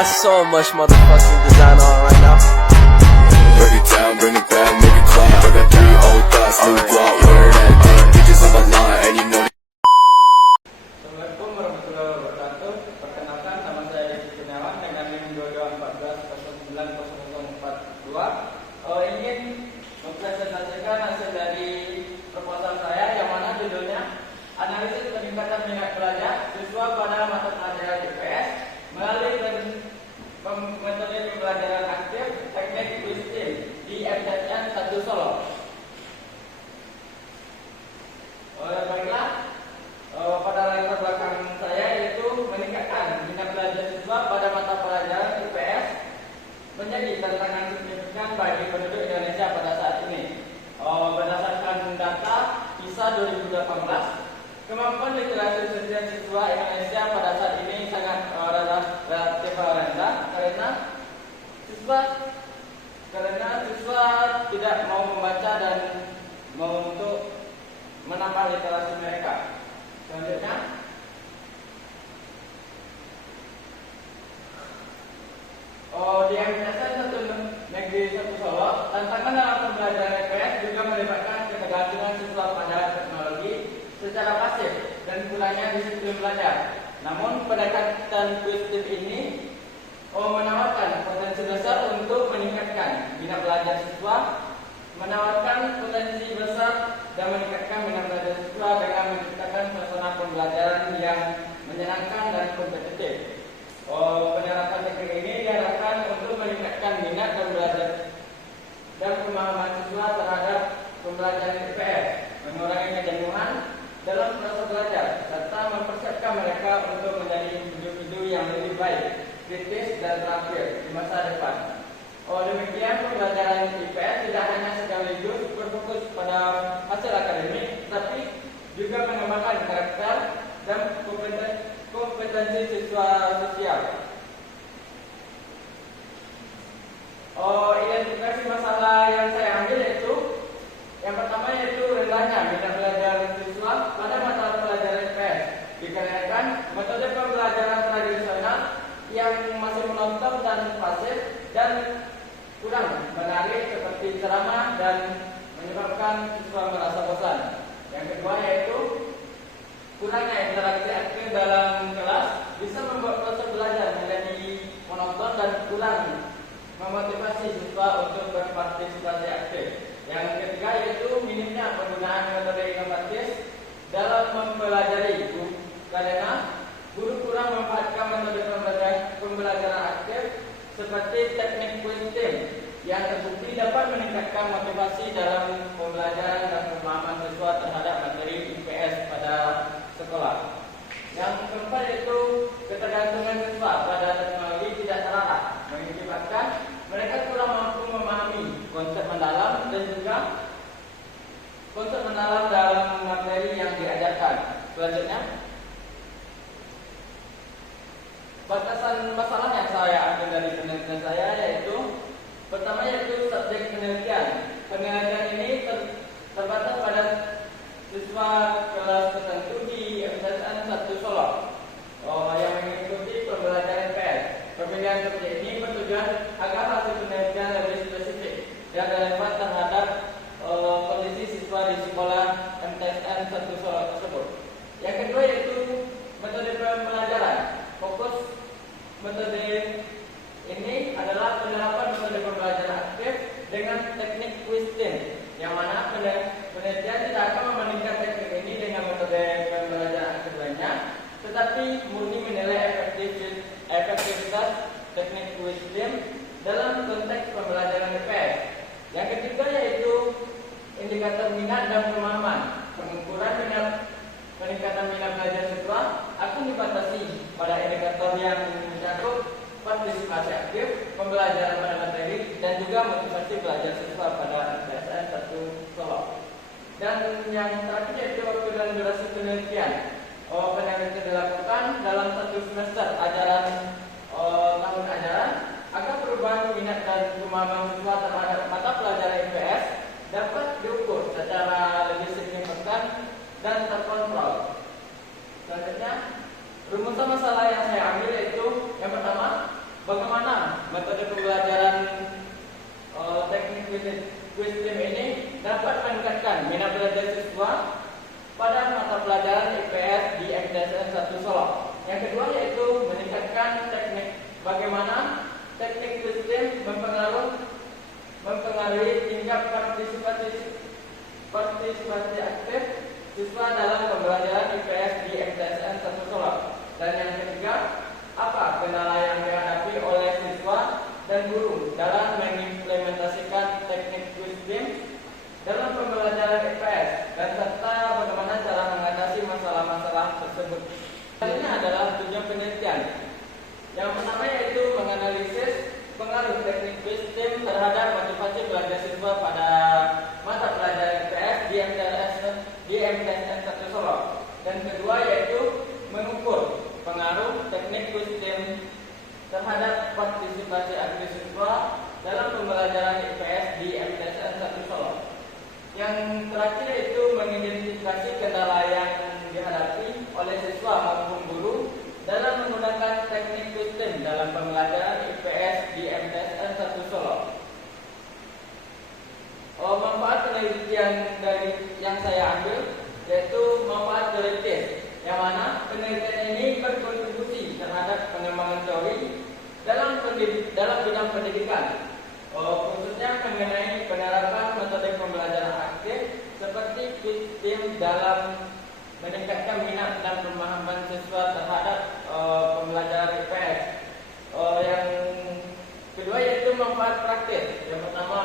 got so much motherfucking design on right now. Break it down, bring it back, make it clap. I got 3 old thoughts, new guap, word that thing. Bitches on my line, and you know. Assalamualaikum warahmatullahi wabarakatuh. Perkenalkan, nama saya Desi Kurniawan dengan NIM 2214090042. Ingin mempresentasikan hasil dari proposal saya yang mana judulnya analisis peningkatan minat pelajar siswa pada mata pelajaran IPS melalui metode pembelajaran aktif teknik Wistim di MTSN 1 Solo. Baiklah, pada latar belakang saya yaitu meningkatkan minat belajar siswa pada mata pelajaran IPS menjadi tantangan signifikan bagi penduduk Indonesia pada saat ini. Berdasarkan data PISA 2018, kemampuan literasi sosial siswa Indonesia pada saat ini sangat relatif rendah karena siswa tidak mau membaca dan mau untuk menambah literasi mereka. Selanjutnya, di MTSN 1 Negeri 1 Solo, tantangan dalam pembelajaran IPS juga melibatkan ketergantungan siswa pada teknologi secara pasif dan kurangnya disiplin belajar. Namun pendekatan Wistim ini menawarkan potensi besar untuk meningkatkan minat belajar siswa, menawarkan potensi besar dan meningkatkan minat belajar siswa dengan menciptakan suasana pembelajaran yang menyenangkan dan kompetitif. Penerapan teknik ini diharapkan untuk meningkatkan minat dan belajar dan pemahaman siswa terhadap pembelajaran IPS, mengurangi kejenuhan dalam proses belajar, serta mempersiapkan mereka untuk menjadi individu yang lebih baik, kritis dan terampil di masa depan. Demikian, pembelajaran IPS tidak hanya sekaligus berfokus pada hasil akademik, tapi juga mengembangkan karakter dan kompetensi siswa sosial. Identifikasi masalah yang saya ambil yaitu yang pertama yaitu rendahnya minat belajar siswa pada mata pelajaran IPS dikarenakan metode pembelajaran tradisional yang masih menonton dan pasif dan kurang menarik seperti ceramah dan menyebabkan siswa merasa bosan. Yang kedua yaitu kurangnya interaksi aktif dalam kelas bisa membuat proses belajar menjadi monoton dan kurang memotivasi siswa untuk berpartisipasi aktif. Yang ketiga yaitu minimnya penggunaan metode inovatif dalam mempelajari karena guru kurang memanfaatkan metode pembelajaran aktif seperti teknik Wistim yang terbukti dapat meningkatkan motivasi dalam pembelajaran dan pemahaman siswa terhadap materi IPS pada sekolah. Yang keempat yaitu ketergantungan siswa pada teknologi tidak terarah, mengakibatkan mereka kurang mampu memahami konsep mendalam dan juga konsep mendalam dalam materi yang diajarkan. Selanjutnya, batasan masalah yang saya ambil dari penelitian saya yaitu pertama yaitu subjek penelitian. Penelitian ini terbatas pada siswa kelas tertentu di MTSN 1 Solo yang mengikuti pembelajaran IPS. Pemilihan subjek ini bertujuan agar hasil penelitian lebih spesifik dan relevan terhadap kondisi siswa di sekolah MTSN 1 Solo tersebut. Yang kedua yaitu metode pembelajaran. Fokus metode ini adalah penerapan metode pembelajaran aktif dengan teknik Wistim, yang mana penelitian tidak akan membandingkan teknik ini dengan metode pembelajaran aktif lainnya, tetapi murni menilai efektivitas teknik Wistim dalam konteks pembelajaran IPS. Yang ketiga yaitu indikator minat dan pemahaman. Pengukuran peningkatan minat belajar siswa akan dibatasi pada indikator yang mencakup partisipasi aktif, pembelajaran pada materi, dan juga motivasi belajar siswa pada MTSN 1 Solo. Dan yang terakhir yaitu waktu dan durasi penelitian. Penelitian dilakukan dalam satu semester ajaran tahun ajaran agar perubahan minat dan pemahaman siswa terhadap mata pelajaran IPS dapat diukur secara lebih signifikan dan terkontrol. Selanjutnya, rumusan masalah yang saya ambil yaitu yang pertama, pembelajaran teknik Wisdom ini dapat meningkatkan minat belajar siswa pada mata pelajaran IPS di MTSN 1 Solo. Yang kedua yaitu meningkatkan bagaimana teknik Wisdom mempengaruhi tingkat partisipasi aktif siswa dalam pembelajaran IPS di MTSN 1 Solo. Dan yang ketiga, apa kendala yang dihadapi oleh siswa dan guru dalam mengimplementasikan teknik Wisdom dalam pembelajaran IPS, dan serta bagaimana cara mengatasi masalah-masalah tersebut. Ini adalah tujuan penelitian. Yang pertama yaitu menganalisis pengaruh teknik Wisdom terhadap motivasi belajar siswa pada mata pelajaran IPS di MTSN 1 Solo. Dan kedua yaitu mengukur pengaruh teknik Wisdom terhadap partisipasi aktif siswa dalam pembelajaran IPS di MTSN 1 Solo. Yang terakhir yaitu mengidentifikasi kendala yang dihadapi oleh siswa maupun guru dalam menggunakan teknik Wisdom dalam pembelajaran IPS di MTSN 1 Solo. Manfaat penelitian dari yang saya ambil yaitu manfaat teoritis, yang mana penelitian ini berkontribusi terhadap pengembangan teori dalam bidang pendidikan, khususnya mengenai penerapan metode pembelajaran aktif seperti Wisdom dalam meningkatkan minat dan pemahaman siswa terhadap pembelajaran IPS. Yang kedua yaitu manfaat praktis. Yang pertama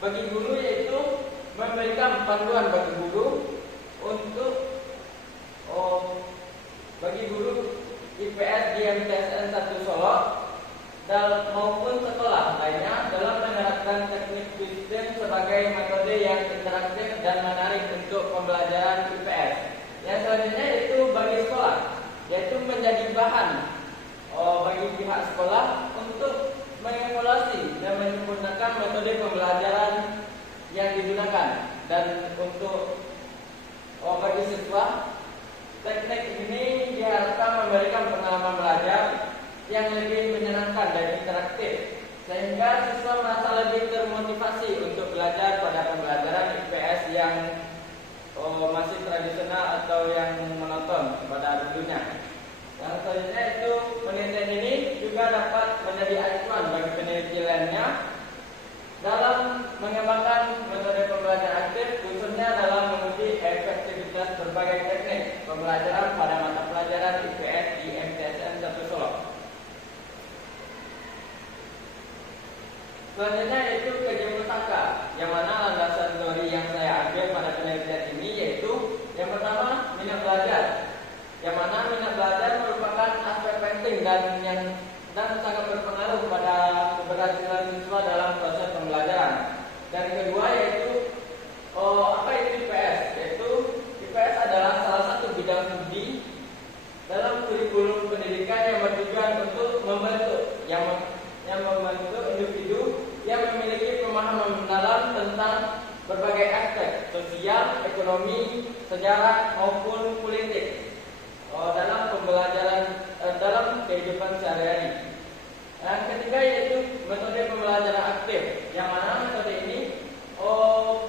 bagi guru yaitu memberikan panduan bagi guru untuk bagi guru IPS di MTSN 1 Solo maupun sekolah lainnya dalam menerapkan teknik Wisdom sebagai metode yang interaktif dan menarik untuk pembelajaran IPS. Yang selanjutnya yaitu bagi sekolah, yaitu menjadi bahan bagi pihak sekolah untuk mengevaluasi dan menyempurnakan metode pembelajaran yang digunakan. Dan untuk bagi siswa, teknik ini diharapkan memberikan pengalaman belajar yang lebih menyenangkan dan interaktif, sehingga siswa merasa lebih termotivasi untuk belajar pada pembelajaran IPS yang masih tradisional atau yang monoton pada dulunya. Yang selanjutnya itu penelitian ini juga dapat menjadi acuan bagi peneliti lainnya dalam mengembangkan metode pembelajaran aktif, khususnya dalam menguji efektivitas berbagai teknik pembelajaran pada mata pelajaran IPS di MTSN 1 Solo. Selanjutnya yaitu kajian pustaka, yang mana landasan teori yang saya ambil pada penelitian ini yaitu yang pertama minat belajar, yang mana minat belajar merupakan aspek penting dan sangat berpengaruh pada keberhasilan siswa dalam proses pembelajaran. Dan kedua yaitu apa itu IPS? Yaitu IPS adalah salah satu bidang studi dalam kurikulum pendidikan yang bertujuan untuk membentuk individu yang memiliki pemahaman mendalam tentang berbagai aspek sosial, ekonomi, sejarah maupun politik dalam pembelajaran dalam kehidupan sehari-hari. Yang ketiga yaitu metode pembelajaran aktif, yang mana metode ini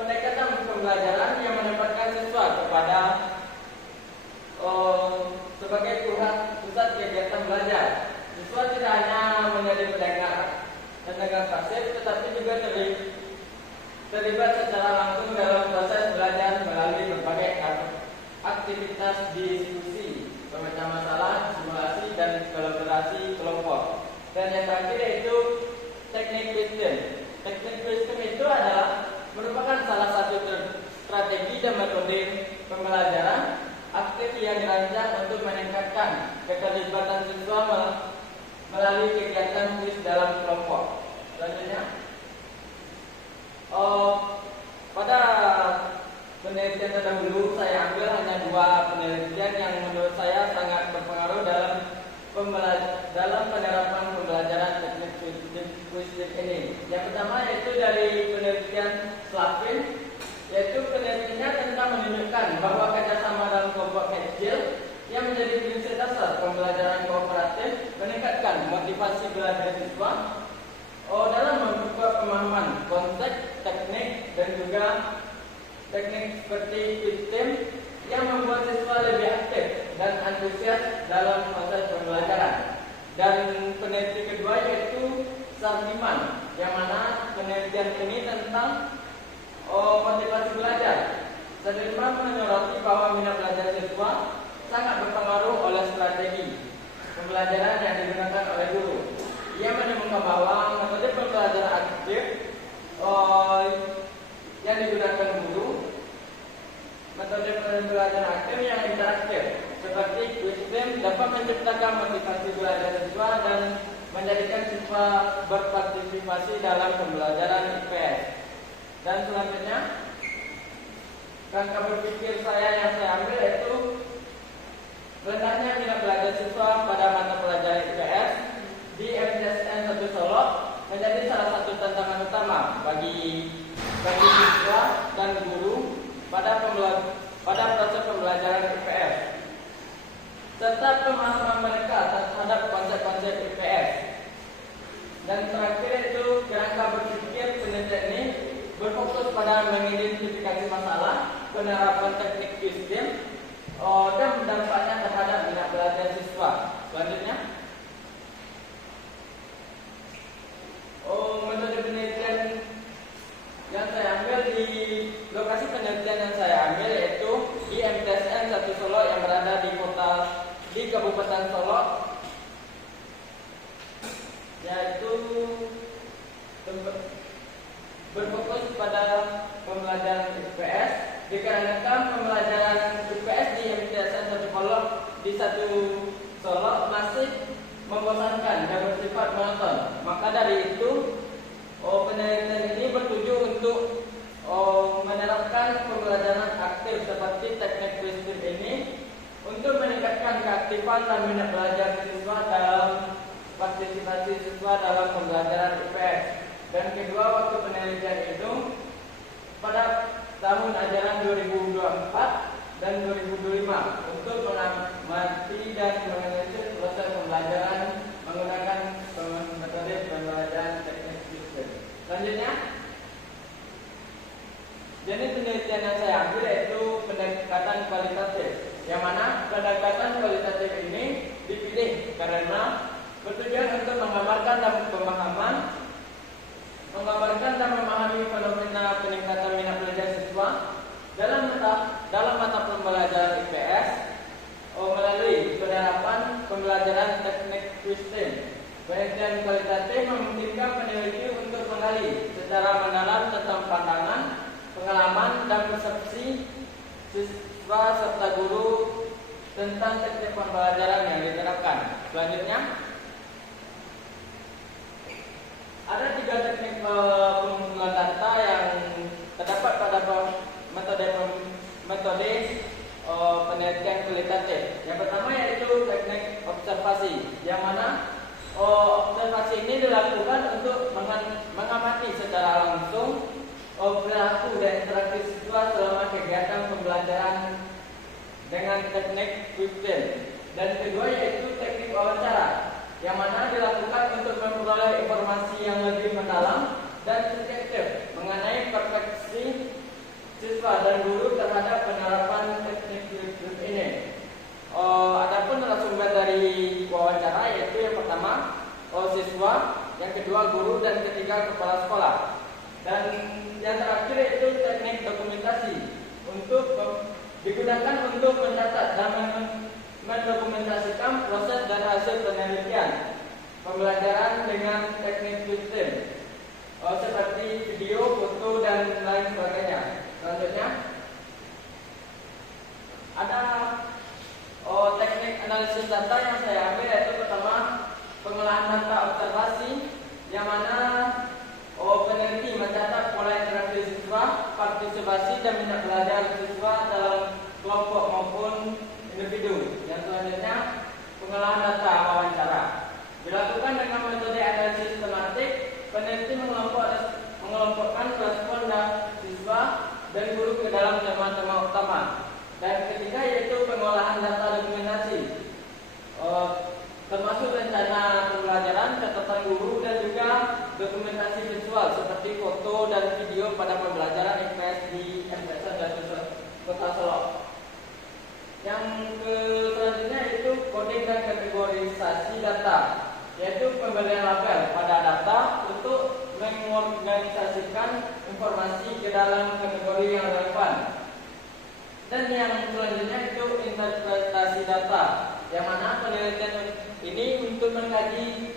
pendekatan pembelajaran yang menempatkan siswa kepada sebagai pusat kegiatan belajar. Siswa tidak hanya menjadi pendengar pasif, tetapi juga terlibat secara langsung dalam proses belajar melalui berbagai aktivitas diskusi, pemecah masalah, simulasi, dan kolaborasi kelompok. Dan yang terakhir yaitu teknik Wisdom. Teknik Wisdom itu adalah merupakan salah satu strategi dan metode pembelajaran aktif yang dirancang untuk meningkatkan keterlibatan siswa melalui kegiatan kuis dalam kelompok. Selanjutnya, pada penelitian terdahulu saya ambil hanya 2 penelitian yang menurut saya sangat berpengaruh dalam penerapan pembelajaran teknik Wisdom ini. Yang pertama yaitu dari penelitian Slavin, yaitu penelitiannya tentang menunjukkan bahwa kerjasama dalam kelompok kecil yang menjadi prinsip dasar pembelajaran kooperatif meningkatkan motivasi belajar siswa dalam membuka pemahaman konsep, teknik, dan juga teknik seperti sistem yang membuat siswa lebih aktif dan antusias dalam proses pembelajaran. Dan penelitian kedua yaitu Sardiman, yang mana penelitian ini tentang motivasi belajar. Sardiman menyoroti bahwa minat belajar siswa sangat berpengaruh oleh strategi pembelajaran yang digunakan oleh guru. Ia menemukan bahwa metode pembelajaran aktif yang digunakan guru, metode pembelajaran aktif yang interaktif seperti sistem dapat menciptakan motivasi belajar siswa dan menjadikan siswa berpartisipasi dalam pembelajaran IPS. Dan selanjutnya, kerangka berpikir yang saya ambil yaitu rendahnya minat belajar siswa pada mata pelajaran IPS di MTSN 1 Solo menjadi salah satu tantangan utama bagi siswa dan guru pada proses pembelajaran IPS, serta pemahaman mereka terhadap konsep-konsep IPS. Dan terakhir itu kerangka berpikir penelitian ini berfokus pada mengidentifikasi masalah, penerapan teknik sistem, dan dampaknya terhadap minat belajar siswa. Selanjutnya, metode penelitian yang saya ambil di lokasi penelitian yang saya ambil yaitu di MTSN 1 Solo yang berada di Kabupaten Solo, yaitu berfokus pada pembelajaran IPS, dikarenakan pembelajaran IPS di MTSN 1 Solo masih membosankan dan bersifat monoton. Maka dari itu penelitian ini bertuju untuk menerapkan pembelajaran aktif seperti teknik sistem ini untuk meningkatkan keaktifan dan minat belajar siswa dalam partisipasi siswa dalam pembelajaran IPS. Dan kedua, waktu penelitian itu pada tahun ajaran 2024 dan 2025 untuk mengamati dan menganalisis proses pembelajaran menggunakan metode pembelajaran teknik sistem. Selanjutnya, jenis penelitian yang saya ambil yaitu pendekatan kualitatif, yang mana pendekatan kualitatif ini dipilih karena bertujuan untuk menggambarkan dan memahami fenomena peningkatan minat belajar siswa dalam mata pembelajaran IPS melalui penerapan pembelajaran teknik sistem. Penelitian kualitatif memungkinkan peneliti untuk menggali secara mendalam tentang pandangan, pengalaman, dan persepsi siswa serta guru tentang teknik pembelajaran yang diterapkan. Selanjutnya, ada 3 teknik pengumpulan data yang terdapat pada metode penelitian kualitatif. Yang pertama yaitu teknik observasi, yang mana observasi ini dilakukan untuk mengamati secara langsung perilaku dan interaksi siswa selama kegiatan pembelajaran dengan teknik sistem. Dan kedua yaitu teknik wawancara, yang mana dilakukan untuk memperoleh informasi yang lebih mendalam dan subjektif mengenai persepsi siswa dan guru terhadap penerapan teknik sistem ini. Adapun narasumber dari wawancara yaitu yang pertama siswa, yang kedua guru, dan ketiga kepala sekolah. Dan yang terakhir yaitu teknik dokumentasi digunakan untuk mencatat dan mendokumentasikan proses dan hasil penelitian pembelajaran dengan teknik sistem seperti video, foto, dan lain sebagainya. Selanjutnya ada teknik analisis data yang saya ambil yaitu pertama pengolahan data observasi, yang mana peneliti mencatat pola interaksi siswa, partisipasi, dan minat belajar siswa dalam kelompok maupun individu. Yang selanjutnya pengolahan data wawancara dilakukan dengan metode analisis sistematik. Peneliti mengelompokkan respon siswa dan guru ke dalam tema-tema utama. Dan ketiga yaitu pengolahan data dokumentasi, termasuk rencana pembelajaran, catatan guru, dan juga dokumentasi visual seperti foto dan video pada pembelajaran IPS di MTSN dan Kota Solo. Yang selanjutnya itu coding dan kategorisasi data, yaitu pemberian label pada data untuk mengorganisasikan informasi ke dalam kategori yang relevan. Dan yang selanjutnya itu interpretasi data, yang mana penelitian ini untuk mengkaji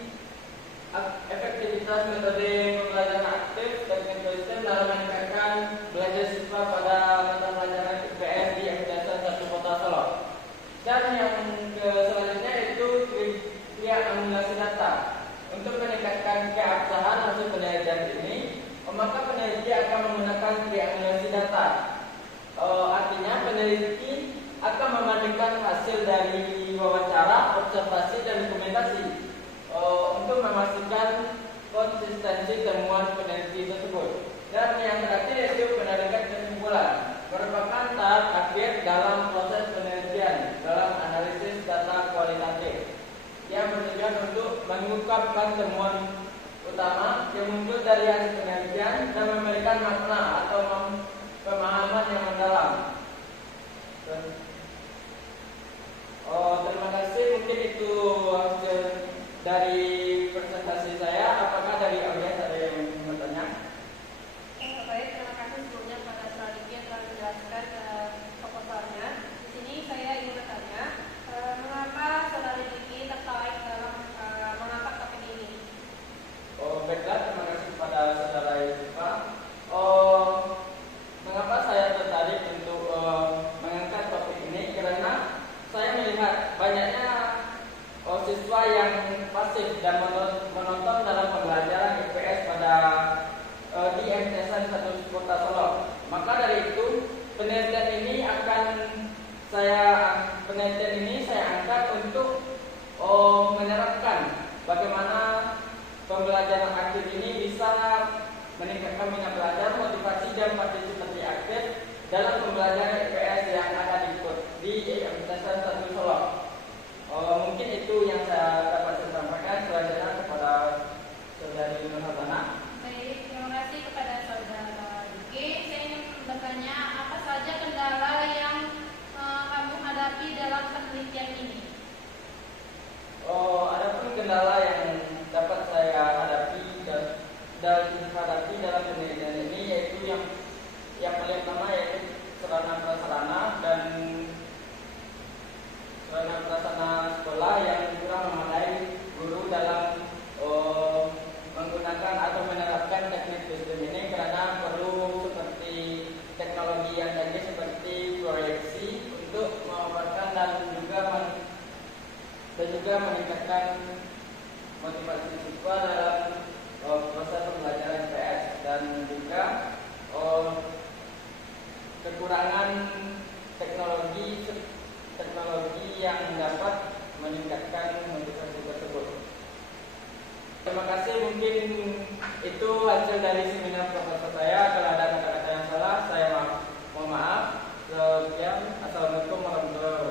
efektivitas metode pembelajaran aktif dan konsisten dalam meningkatkan belajar siswa pada mata pelajaran IPS di MTSN 1 Kota Solo. Dan yang selanjutnya itu triangulasi data. Untuk meningkatkan keabsahan hasil penelitian ini, maka peneliti akan menggunakan triangulasi data. Artinya peneliti akan membandingkan hasil dari wawancara, observasi, dan dokumentasi untuk memastikan konsistensi temuan peneliti tersebut. Dan yang terakhir yaitu penarikan kesimpulan, merupakan tahap akhir dalam proses penelitian dalam analisis data kualitatif yang bertujuan untuk mengungkapkan temuan utama yang muncul dari hasil penelitian dan memberikan makna atau pemahaman yang mendalam. Terima kasih, mungkin itu hasil dari presentasi saya. Apakah dari audiens ada yang ingin bertanya? Baik, terima kasih sebelumnya pada Selanjutnya telah menjelaskan proposalnya. Di sini saya ingin bertanya, mengapa saudara Diki tertarik dalam mengangkat topik ini? Baiklah, terima kasih kepada saudara Yusufa. Mengapa saya tertarik untuk mengangkat topik ini? Karena saya melihat banyaknya siswa yang pasif dan menonton dalam pembelajaran IPS pada di MTSN 1 Kota Solo. Maka dari itu penelitian ini saya angkat untuk menerapkan bagaimana pembelajaran aktif ini bisa meningkatkan minat belajar, motivasi, dan partisipasi aktif dalam pembelajaran IPS yang akan di MTSN 1 Solo. Mungkin itu yang saya dapat sampaikan. Selanjutnya kepada saudari Nurhazana. Baik, terima kasih kepada saudara Diki. Saya ingin bertanya, apa saja kendala yang kamu hadapi dalam penelitian ini? Adapun kendala yang dapat saya hadapi dalam penelitian ini yaitu yang paling utama yaitu sarana prasarana dan sarana prasarana sekolah yang kurang memadai guru dalam menggunakan atau menerapkan teknik sistem ini, karena perlu seperti teknologi yang canggih seperti proyeksi untuk memaparkan dan juga meningkatkan motivasi siswa dalam proses pembelajaran IPS, dan juga kekurangan teknologi yang dapat meningkatkan motivasi tersebut. Terima kasih, mungkin itu hasil dari seminar proposal saya. Kalau ada kata-kata yang salah, saya mohon maaf. Sekian, assalamualaikum warahmatullahi wabarakatuh.